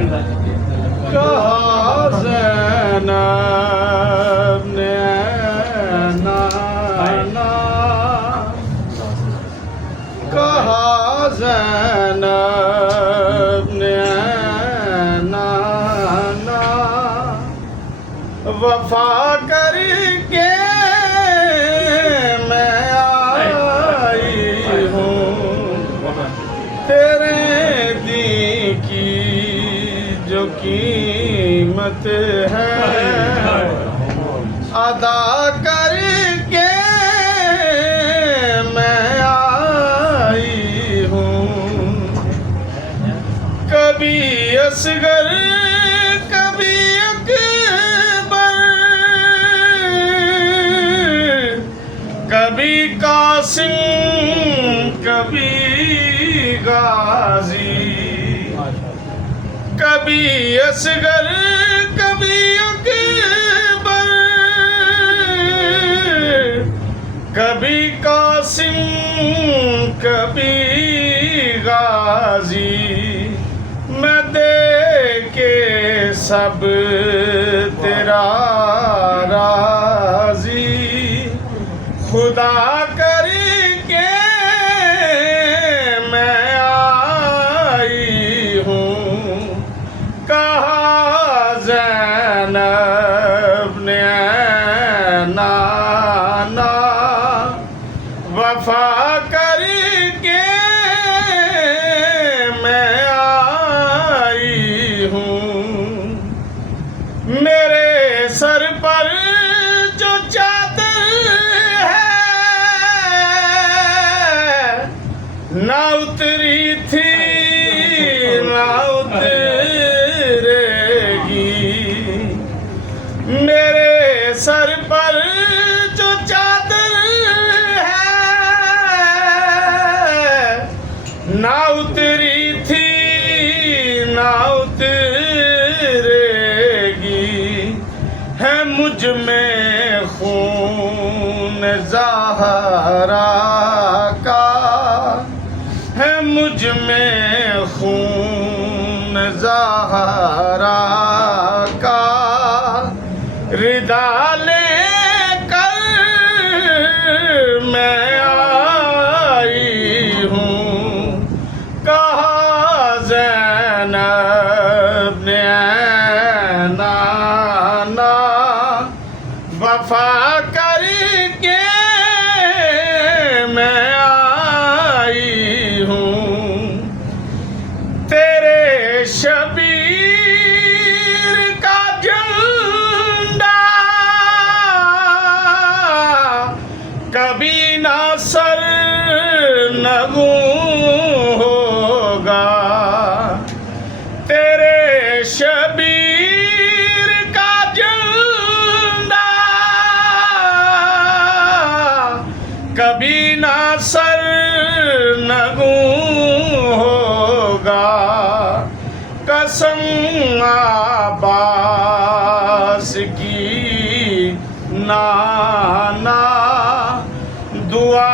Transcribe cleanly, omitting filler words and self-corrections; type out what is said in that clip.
कहा ज़ैनब ने नाना, कहा ज़ैनब ने नाना, वफा करके मैं आई हूँ तेरे दी की जो कीमत है अदा करके मैं आई हूँ। कभी असगर कभी अकबर, कभी कासिम कभी गाजी, कभी असगर कभी अकबर, कभी कासिम कभी गाजी, मैं दे के सब तेरा राजी, खुदा करके मैं आई हूँ। कहा ज़ैनब ने नाना, वफा करके मैं आई हूँ। मेरे सर पर जो चादर है ना उतरी थी ना उतरेगी, मेरे सर पर जो चादर है ना उतरी थी ना उतरेगी, है मुझ में खून ज़हरा का, है मुझ में खून ज़हरा का, रिदा लेकर मैं आई हूँ। कहा ज़ैनब ने नाना, वफा करके मैं आई हूँ। तेरे शबीर का झंडा कभी ना सर नगूं होगा, तेरे शबीर का झंडा कभी ना सर नगूं होगा। कसम अब्बास की नाना, दुआ